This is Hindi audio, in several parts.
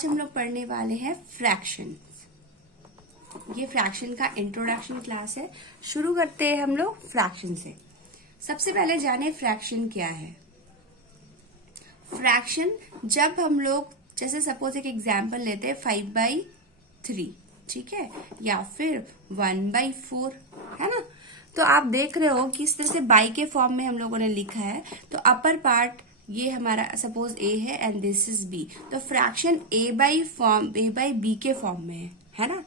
आज हम लोग पढ़ने वाले हैं फ्रैक्शन। ये फ्रैक्शन का इंट्रोडक्शन क्लास है। शुरू करते हैं हम लोग फ्रैक्शन से। सबसे पहले जाने फ्रैक्शन क्या है। फ्रैक्शन जब हम लोग जैसे सपोज एक एग्जांपल लेते हैं 5/3, ठीक है, या फिर 1/4, है ना। तो आप देख रहे हो कि इस तरह से बाई के फॉर्म में हम लोगों ने लिखा है। तो अपर पार्ट ये हमारा सपोज ए है एंड दिस इज बी, तो फ्रैक्शन ए बाई बी के फॉर्म में है ना।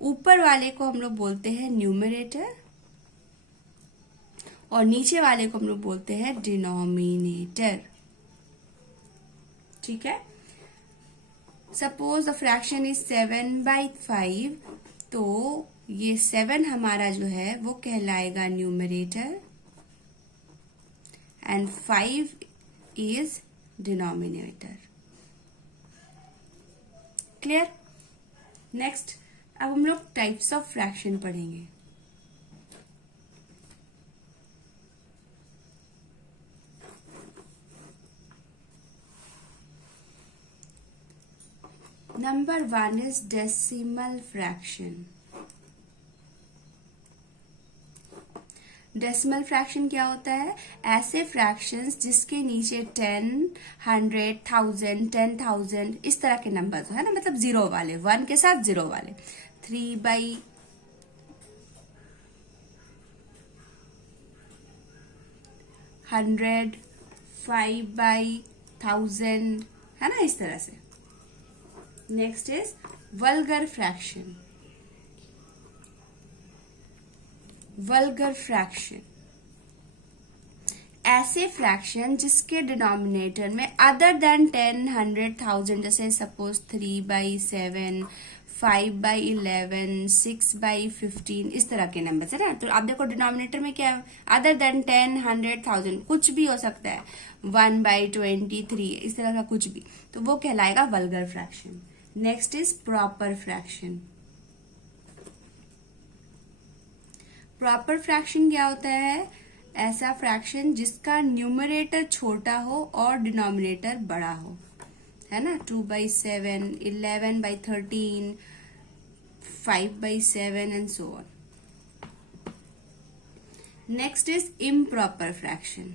ऊपर वाले को हम लोग बोलते हैं न्यूमरेटर और नीचे वाले को हम लोग बोलते हैं डिनोमिनेटर, ठीक है। सपोज द फ्रैक्शन इज 7/5, तो ये 7 हमारा जो है वो कहलाएगा numerator and 5 is denominator. Clear. Next अब हम लोग टाइप्स ऑफ फ्रैक्शन पढ़ेंगे। Number 1 is decimal fraction. Decimal fraction क्या होता है? ऐसे फ्रैक्शंस जिसके नीचे 10, 100, 1000, 10,000 इस तरह के नंबर है ना, मतलब जीरो वाले, 1 के साथ जीरो वाले। 3/100, 5/1000, है ना, इस तरह से। Next is vulgar fraction. Vulgar fraction ऐसे फ्रैक्शन जिसके डिनोमिनेटर में अदर देन 10, 100, 1000, जैसे सपोज 3/7, 5/11, 6/15 इस तरह के नंबर है ना। तो आप देखो डिनोमिनेटर में क्या, अदर देन 10, 100, 1000 कुछ भी हो सकता है, 1/23 इस तरह का कुछ भी, तो वो कहलाएगा vulgar fraction. Next is proper fraction. Proper fraction क्या होता है? ऐसा फ्रैक्शन जिसका न्यूमरेटर छोटा हो और डिनोमिनेटर बड़ा हो, है ना। 2/7, 11/13, 5/7 and so on. Next is improper fraction.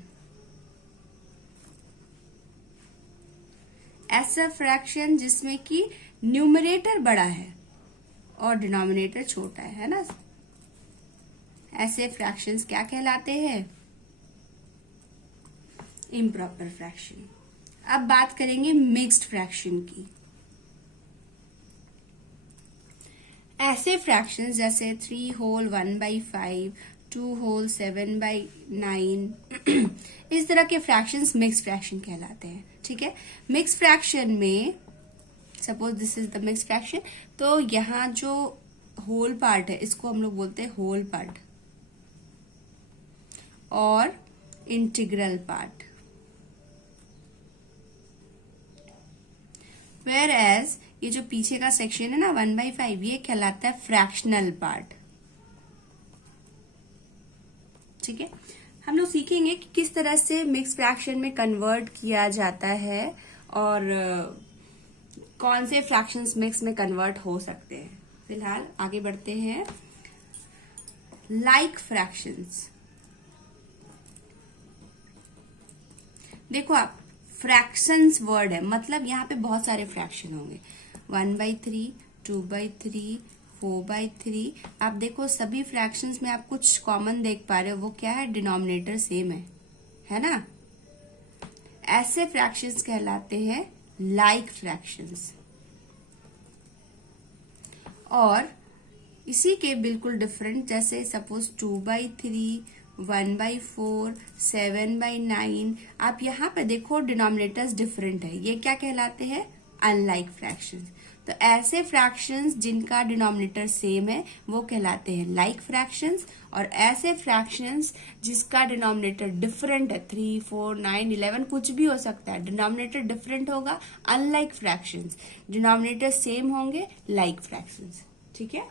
ऐसा फ्रैक्शन जिसमें कि न्यूमरेटर बड़ा है और डिनोमिनेटर छोटा है ना। ऐसे फ्रैक्शंस क्या कहलाते हैं? Improper fraction. अब बात करेंगे मिक्स्ड फ्रैक्शन की। ऐसे फ्रैक्शंस जैसे 3 होल 1/5, 2 होल 7/9 इस तरह के फ्रैक्शंस मिक्स्ड फ्रैक्शन कहलाते हैं, ठीक है। मिक्स्ड फ्रैक्शन में suppose this is the mixed fraction, तो यहाँ जो होल पार्ट है इसको हम लोग बोलते हैं होल पार्ट और इंटीग्रल पार्ट। वेयर एज ये जो पीछे का सेक्शन है ना 1/5, ये कहलाता है फ्रैक्शनल पार्ट, ठीक है। हम लोग सीखेंगे कि किस तरह से मिक्स फ्रैक्शन में कन्वर्ट किया जाता है और कौन से फ्रैक्शंस मिक्स में कन्वर्ट हो सकते हैं। फिलहाल आगे बढ़ते हैं। Like fractions. देखो आप, फ्रैक्शंस वर्ड है, मतलब यहाँ पे बहुत सारे फ्रैक्शन होंगे। 1/3, 2/3, 4/3। आप देखो सभी फ्रैक्शंस में आप कुछ कॉमन देख पा रहे हो, वो क्या है? डिनोमिनेटर सेम है ना। ऐसे फ्रैक्शंस कहलाते हैं लाइक फ्रैक्शंस। और इसी के बिल्कुल डिफरेंट, जैसे सपोज 2/3, 1/4, 7/9, आप यहाँ पे देखो डिनोमिनेटर्स डिफरेंट है, ये क्या कहलाते हैं? Unlike fractions. तो ऐसे फ्रैक्शंस जिनका डिनोमिनेटर सेम है वो कहलाते हैं लाइक फ्रैक्शंस, और ऐसे फ्रैक्शंस जिसका डिनोमिनेटर डिफरेंट है, 3, 4, 9, 11 कुछ भी हो सकता है, डिनोमिनेटर डिफरेंट होगा, अनलाइक फ्रैक्शंस। डिनोमिनेटर सेम होंगे, लाइक फ्रैक्शंस, ठीक है।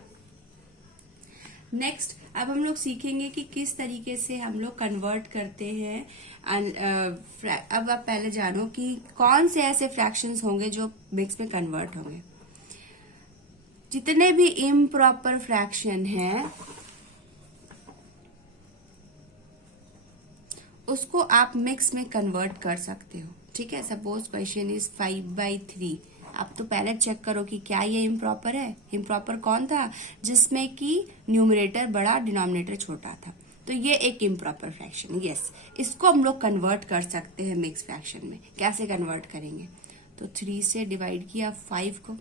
नेक्स्ट अब हम लोग सीखेंगे कि किस तरीके से हम लोग कन्वर्ट करते हैं। अब आप पहले जानो कि कौन से ऐसे फ्रैक्शंस होंगे जो मिक्स में कन्वर्ट होंगे। जितने भी इम्प्रॉपर फ्रैक्शन हैं उसको आप मिक्स में कन्वर्ट कर सकते हो। ठीक है, सपोज क्वेश्चन इज 5/3। आप तो पहले चेक करो कि क्या ये इम्प्रॉपर है। इम्प्रॉपर कौन था? जिसमें कि न्यूमरेटर बड़ा डिनोमिनेटर छोटा था। तो ये एक इम्प्रॉपर फ्रैक्शन। यस, इसको हम लोग कन्वर्ट कर सकते हैं मिक्स फ्रैक्शन में। कैसे कन्वर्ट करेंगे? तो 3 से डिवाइड किया 5 को,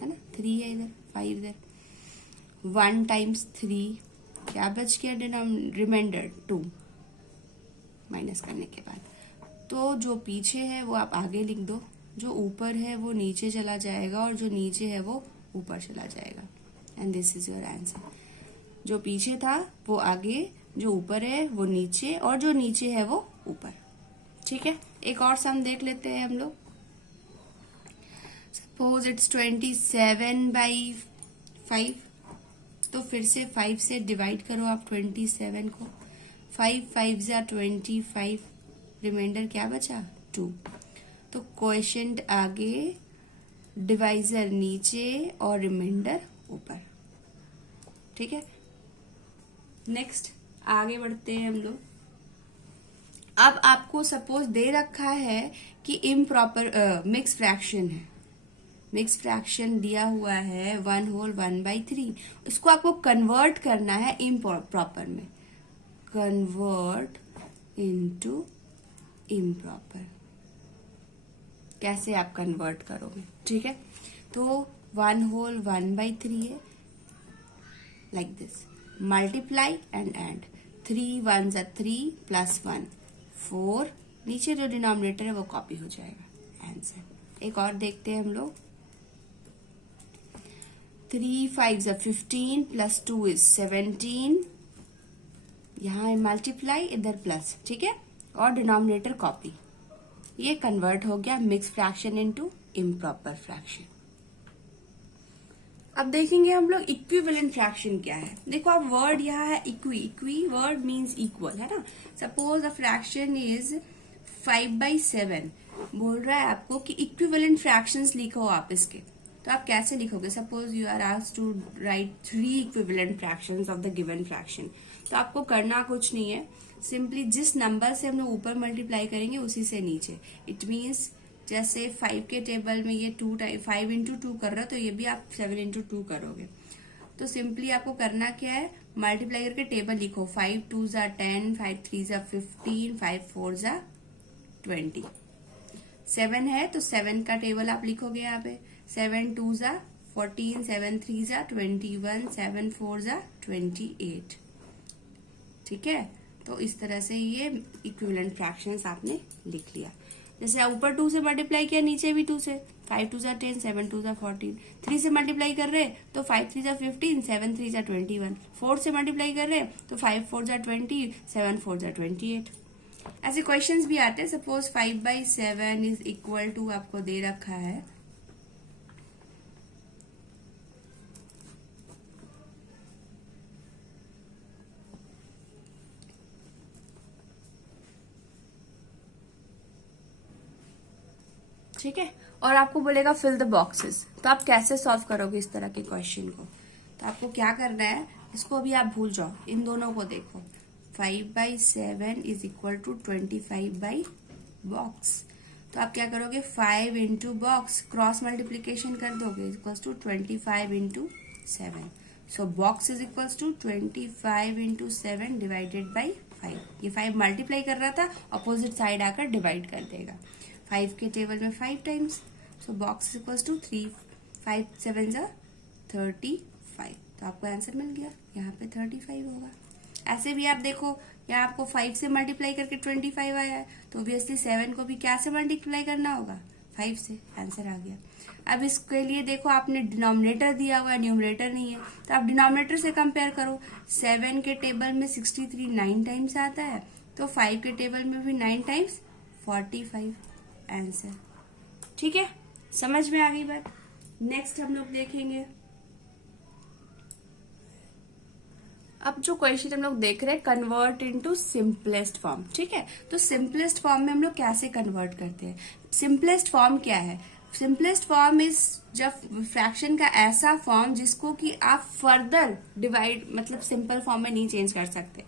है ना, 3 है इधर, 5 इधर। 1 टाइम्स 3, क्या बच गया रिमाइंडर 2 माइनस करने के बाद। तो जो पीछे है वो आप आगे लिख दो, जो ऊपर है वो नीचे चला जाएगा और जो नीचे है वो ऊपर चला जाएगा। And this is your answer. जो पीछे था वो आगे, जो ऊपर है वो नीचे और जो नीचे है वो ऊपर। ठीक है, एक और सम देख लेते हैं हम लोग। Suppose it's 27/5। तो फिर से 5 से डिवाइड करो आप 27 को। 5 5 जा 25, रिमाइंडर क्या बचा? 2। तो क्वोशिएंट आगे, डिवाइजर नीचे और रिमाइंडर ऊपर। ठीक है, नेक्स्ट आगे बढ़ते हैं हम लोग। अब आपको सपोज दे रखा है कि इम्प्रॉपर मिक्स फ्रैक्शन है। मिक्स फ्रैक्शन दिया हुआ है 1/3। इसको आपको कन्वर्ट करना है इम्प्रॉपर में। Convert into improper. कैसे आप कन्वर्ट करोगे? ठीक है, तो 1/1/3 है, like this. Multiply and and. 3 1 3 plus 1 4। नीचे जो डिनोमिनेटर है वो कॉपी हो जाएगा। आंसर। एक और देखते हैं हम लोग। 3 5 15 प्लस 2 इज 17। यहाँ मल्टीप्लाई, इधर प्लस। ठीक है, और डिनोमिनेटर कॉपी। ये कन्वर्ट हो गया mix fraction into improper fraction. अब देखेंगे हम लोग इक्विवेलेंट फ्रैक्शन क्या है। देखो आप वर्ड यहाँ है equi. Equi word means equal, है ना। Suppose a fraction is 5/7। बोल रहा है आपको कि इक्विवेलेंट फ्रैक्शंस लिखो आप इसके। तो आप कैसे लिखोगे? Suppose you are asked to write 3 equivalent fractions of the given fraction. तो आपको करना कुछ नहीं है, सिंपली जिस नंबर से हम लोग ऊपर मल्टीप्लाई करेंगे उसी से नीचे। इट मीन्स जैसे 5 के टेबल में ये 5 इंटू 2 कर रहा है, तो ये भी आप 7 इंटू 2 करोगे। तो सिंपली आपको करना क्या है, मल्टीप्लाई करके टेबल लिखो। 5 2 जा 10, 5 3 जा 15, 5 4 जा 20। 7 है तो 7 का टेबल आप लिखोगे यहाँ पे। 7 2 जा 14, 7 3 जा 21, 7 4 जा 28। ठीक है, तो इस तरह से ये इक्विवेलेंट फ्रैक्शंस आपने लिख लिया। जैसे ऊपर 2 से मल्टीप्लाई किया, नीचे भी 2 से। 5 2 जा 10, 7 2 जा 14। 3 से मल्टीप्लाई कर रहे तो 5 3 जा 15, 7 3 जा 21। 4 से मल्टीप्लाई कर रहे तो 5 4 जा 20, 7 4 जा 28। ऐसे क्वेश्चंस भी आते हैं। सपोज 5/7 इज इक्वल टू आपको दे रखा है ठीक है, और आपको बोलेगा फिल द बॉक्सेस। तो आप कैसे सॉल्व करोगे इस तरह के क्वेश्चन को? तो आपको क्या करना है, इसको अभी आप भूल जाओ, इन दोनों को देखो। 5/7 is equal to 25 by box. तो आप क्या करोगे, 5 इंटू बॉक्स क्रॉस मल्टीप्लीकेशन कर दोगे, equals to 25 into 7। So box is equals to 25 into 7 divided by 5। ये 5 मल्टीप्लाई कर रहा था, अपोजिट साइड आकर डिवाइड कर देगा। 5 के टेबल में 5 times, so box equals to 3 5 7 जा 35। तो आपको आंसर मिल गया, यहाँ पे 35 होगा। ऐसे भी आप देखो, यहाँ आपको 5 से मल्टीप्लाई करके 25 आया है, तो ऑब्वियसली 7 को भी क्या से मल्टीप्लाई करना होगा, 5 से। आंसर आ गया। अब इसके लिए देखो, आपने डिनोमिनेटर दिया हुआ है, न्यूमरेटर नहीं है, तो आप डिनोमिनेटर से कंपेयर करो। 7 के टेबल में 63 9 टाइम्स आता है, तो 5 के टेबल में भी 9 टाइम्स 45। आंसर। ठीक है, समझ में आ गई बात। नेक्स्ट हम लोग देखेंगे, अब जो क्वेश्चन हम लोग देख रहे हैं, कन्वर्ट इनटू सिंपलेस्ट फॉर्म, ठीक है। तो सिंपलेस्ट फॉर्म में हम लोग कैसे कन्वर्ट करते हैं? सिंपलेस्ट फॉर्म क्या है? सिंपलेस्ट फॉर्म इज जब फ्रैक्शन का ऐसा फॉर्म जिसको कि आप फर्दर डिवाइड मतलब सिंपल फॉर्म में नहीं चेंज कर सकते।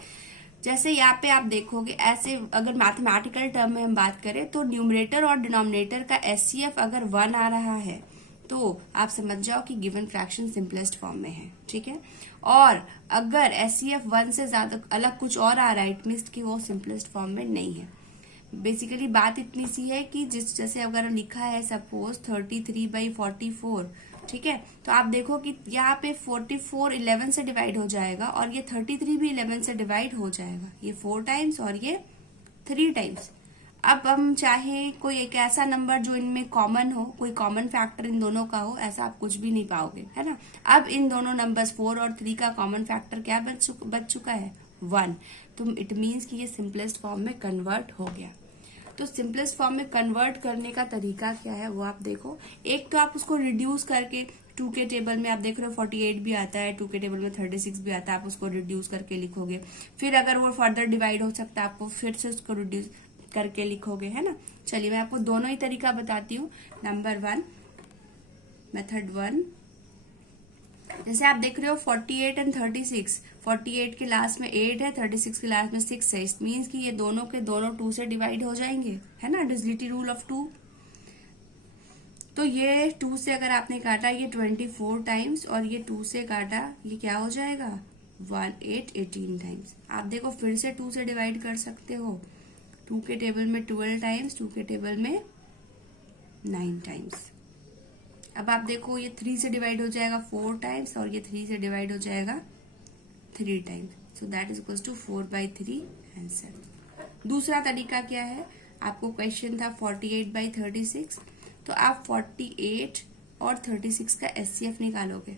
जैसे यहाँ पे आप देखोगे, ऐसे अगर मैथमेटिकल टर्म में हम बात करें तो न्यूमरेटर और डिनोमिनेटर का एचसीएफ अगर 1 आ रहा है तो आप समझ जाओ कि गिवन फ्रैक्शन सिंपलेस्ट फॉर्म में है, ठीक है। और अगर एचसीएफ 1 से ज्यादा अलग कुछ और आ रहा है, इट मीन्स कि वो सिंपलेस्ट फॉर्म में नहीं है। बेसिकली बात इतनी सी है कि जैसे अगर लिखा है सपोज 33/44, ठीक है, तो आप देखो कि यहाँ पे 44 11 से डिवाइड हो जाएगा और ये 33 भी 11 से डिवाइड हो जाएगा, ये 4 टाइम्स और ये 3 टाइम्स। अब हम चाहे कोई एक ऐसा नंबर जो इनमें कॉमन हो, कोई कॉमन फैक्टर इन दोनों का हो, ऐसा आप कुछ भी नहीं पाओगे, है ना। अब इन दोनों नंबर्स 4 और 3 का कॉमन फैक्टर क्या बच चुका है? 1। तो इट मीन्स कि ये सिंपलेस्ट फॉर्म में कन्वर्ट हो गया। तो सिंपलेस्ट फॉर्म में कन्वर्ट करने का तरीका क्या है वो आप देखो। एक तो आप उसको रिड्यूस करके 2 के टेबल में आप देख रहे हो 48 भी आता है, 2 के टेबल में 36 भी आता है, आप उसको रिड्यूस करके लिखोगे। फिर अगर वो फर्दर डिवाइड हो सकता है आपको फिर से उसको रिड्यूस करके लिखोगे, है ना। चलिए मैं आपको दोनों ही तरीका बताती हूँ। नंबर 1, मेथड 1, जैसे आप देख रहे हो 48 एंड 36, 48 के लास्ट में 8 है, 36 के लास्ट में 6 है। इट मीन्स कि ये दोनों के दोनों 2 से डिवाइड हो जाएंगे, है ना, डिविजिबिलिटी रूल ऑफ 2। तो ये 2 से अगर आपने काटा ये 24 टाइम्स और ये 2 से काटा ये क्या हो जाएगा? 18 टाइम्स। आप देखो फिर से 2 से डिवाइड कर सकते हो, 2 के टेबल में 12 टाइम्स, 2 के टेबल में 9 टाइम्स। अब आप देखो ये 3 से डिवाइड हो जाएगा 4 टाइम्स और ये 3 से डिवाइड हो जाएगा 3 times. So that is equal to 4/3 answer. दूसरा तरीका क्या है? आपको क्वेश्चन था 48/36, तो आप 48 और 36 का एचसीएफ निकालोगे।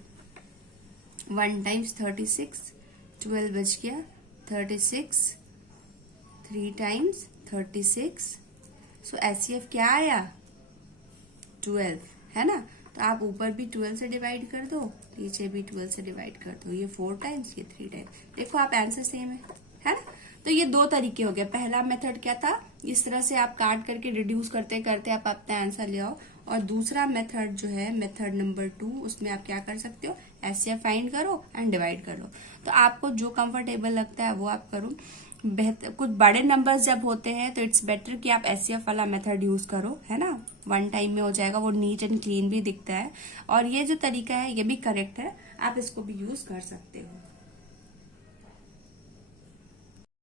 1 टाइम्स 36, 12 बच गया, 36, 3 टाइम्स 36। सो एचसीएफ क्या आया? 12, है ना। तो आप ऊपर भी 12 से डिवाइड कर दो, नीचे भी 12 से डिवाइड कर दो। ये 4 टाइम्स, ये 3 टाइम्स। देखो आप आंसर सेम है ना। तो ये 2 तरीके हो गए। पहला मेथड क्या था? इस तरह से आप काट करके रिड्यूस करते करते आप अपना आंसर ले आओ। और दूसरा मेथड जो है मेथड नंबर 2, उसमें आप क्या कर सकते हो? एचसीएफ फाइंड करो एंड डिवाइड कर लो। तो आपको जो कंफर्टेबल लगता है वो आप करो। बेहतर कुछ बड़े नंबर्स जब होते हैं तो इट्स बेटर कि आप एचसीएफ वाला मेथड यूज करो, है ना। 1 टाइम में हो जाएगा, वो नीट एंड क्लीन भी दिखता है। और ये जो तरीका है ये भी करेक्ट है, आप इसको भी यूज कर सकते हो।